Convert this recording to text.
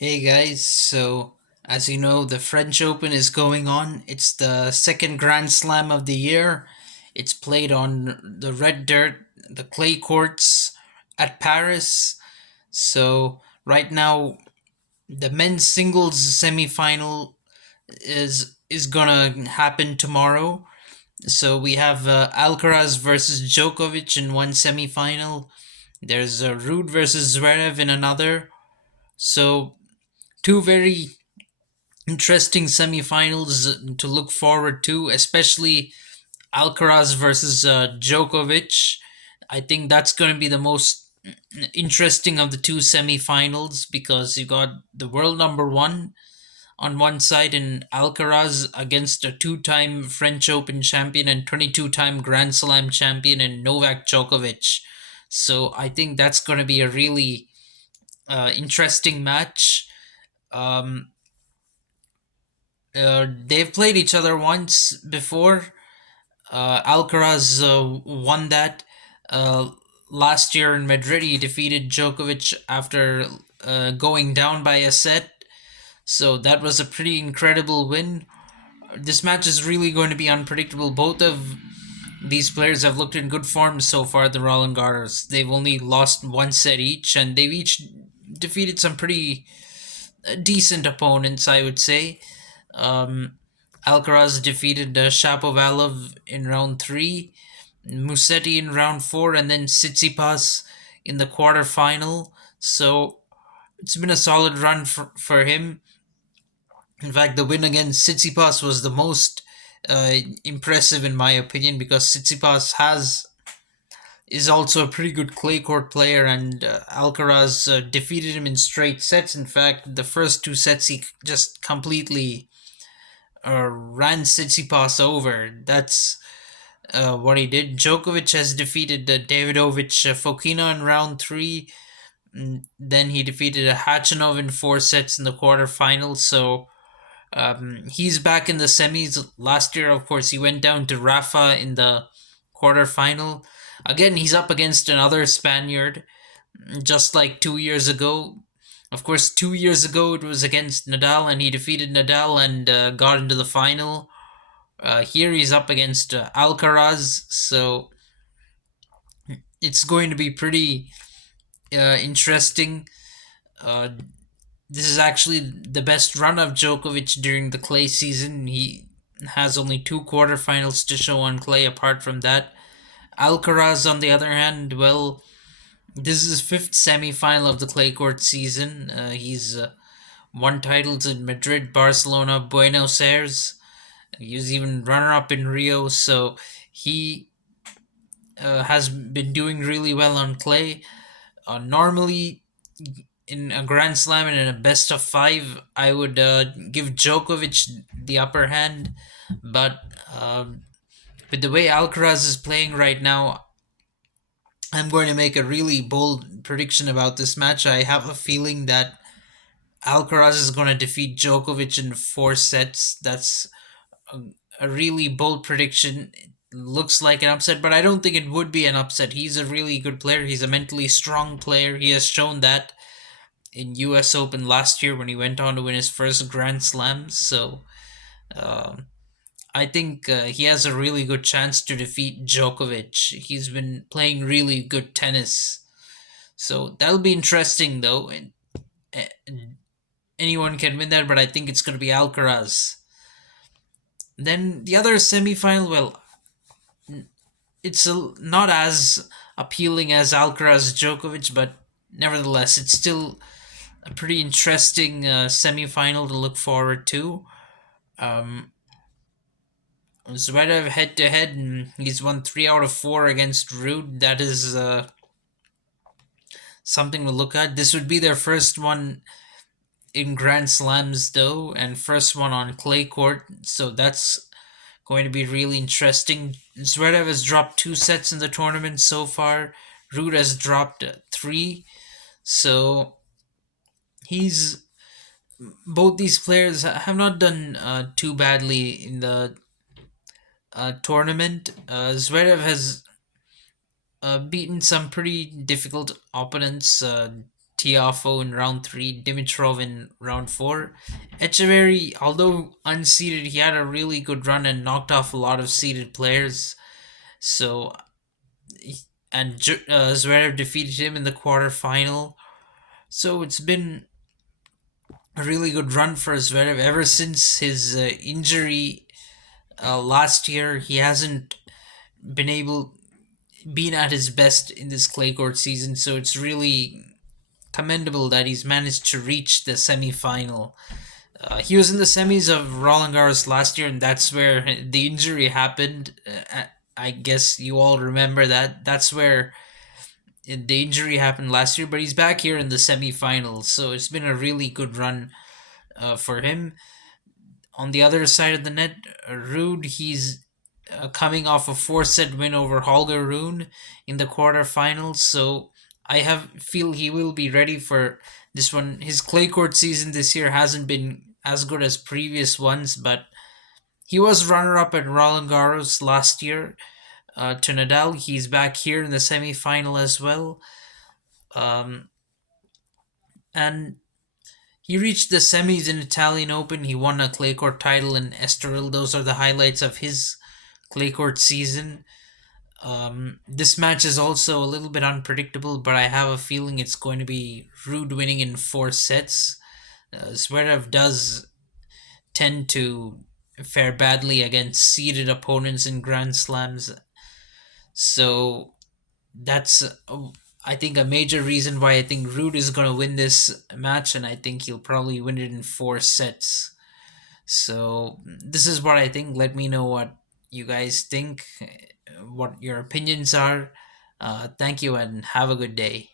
Hey guys, so as you know, the French Open is going on. It's the second Grand Slam of the year. It's played on the red dirt, the clay courts at Paris. So, right now, the men's singles semifinal is gonna happen tomorrow. So, we have Alcaraz versus Djokovic in one semifinal. There's Ruud versus Zverev in another. So, two very interesting semifinals to look forward to, especially Alcaraz versus Djokovic. I think that's going to be the most interesting of the two semifinals because you got the world number one on one side and Alcaraz against a two-time French Open champion and 22-time Grand Slam champion and Novak Djokovic. So I think that's going to be a really interesting match. Um, they've played each other once before. Alcaraz won that uh, last year in Madrid. He defeated Djokovic after going down by a set. So that was a pretty incredible win. This match is really going to be unpredictable. Both of these players have looked in good form so far at the Roland Garros. They've only lost one set each, and they've each defeated some pretty decent opponents, I would say. Um, Alcaraz defeated Shapovalov in round three, Musetti in round four, and then Tsitsipas in the quarterfinal. So it's been a solid run for him. In fact, the win against Tsitsipas was the most impressive in my opinion because Tsitsipas has is also a pretty good clay court player, and Alcaraz defeated him in straight sets. In fact, the first two sets he just completely ran Tsitsipas over. That's what he did. Djokovic has defeated Davidovich Fokina in round three. Then he defeated Hachinov in four sets in the quarterfinals. So he's back in the semis. Last year, of course, he went down to Rafa in the quarterfinal. Again, he's up against another Spaniard, just like 2 years ago. Of course, 2 years ago it was against Nadal, and he defeated Nadal and got into the final. Here he's up against Alcaraz, so it's going to be pretty interesting. Uh, this is actually the best run of Djokovic during the clay season. He has only two quarterfinals to show on clay apart from that. Alcaraz, on the other hand, well, this is his fifth semifinal of the clay court season. He's won titles in Madrid, Barcelona, Buenos Aires. He was even runner up in Rio, so he has been doing really well on clay. Normally, in a Grand Slam and in a best of five, I would give Djokovic the upper hand, but with the way Alcaraz is playing right now, I'm going to make a really bold prediction about this match. I have a feeling that Alcaraz is going to defeat Djokovic in four sets. That's a, a really bold prediction. It looks like an upset, but I don't think it would be an upset. He's a really good player. He's a mentally strong player. He has shown that in U.S. Open last year when he went on to win his first Grand Slam. So um, I think he has a really good chance to defeat Djokovic. He's been playing really good tennis. So that'll be interesting, though. And anyone can win that, but I think it's going to be Alcaraz. Then the other semifinal, well, it's not as appealing as Alcaraz Djokovic, but nevertheless, it's still a pretty interesting semifinal to look forward to. Um, Zverev head to head, and he's won 3 out of 4 against Rude. That is something to look at. This would be their first one in Grand Slams, though, and first one on clay court, so that's going to be really interesting. Zverev has dropped 2 sets in the tournament so far. Rude has dropped three, so he's both these players have not done too badly in the tournament. Zverev has beaten some pretty difficult opponents. Tiafo in round three, Dimitrov in round four. Echeverry, although unseeded, he had a really good run and knocked off a lot of seeded players. So, and Zverev defeated him in the quarterfinal. So it's been a really good run for Zverev ever since his injury last year. He hasn't been able been at his best in this clay court season. So it's really commendable that he's managed to reach the semifinal. He was in the semis of Roland Garros last year, and that's where the injury happened. I guess you all remember that. That's where the injury happened last year, but he's back here in the semifinals, so it's been a really good run for him. On the other side of the net, Rude, he's coming off a four-set win over Holger Rune in the quarterfinals, so I have feel he will be ready for this one. His clay court season this year hasn't been as good as previous ones, but he was runner-up at Roland Garros last year to Nadal. He's back here in the semi-final as well, um, and he reached the semis in Italian Open. He won a clay court title in Estoril. Those are the highlights of his clay court season. This match is also a little bit unpredictable, but I have a feeling it's going to be Rude winning in four sets. Zverev does tend to fare badly against seeded opponents in Grand Slams, so that's I think a major reason why I think Rude is going to win this match, and I think he'll probably win it in four sets. So this is what I think. Let me know what you guys think, what your opinions are. Thank you and have a good day.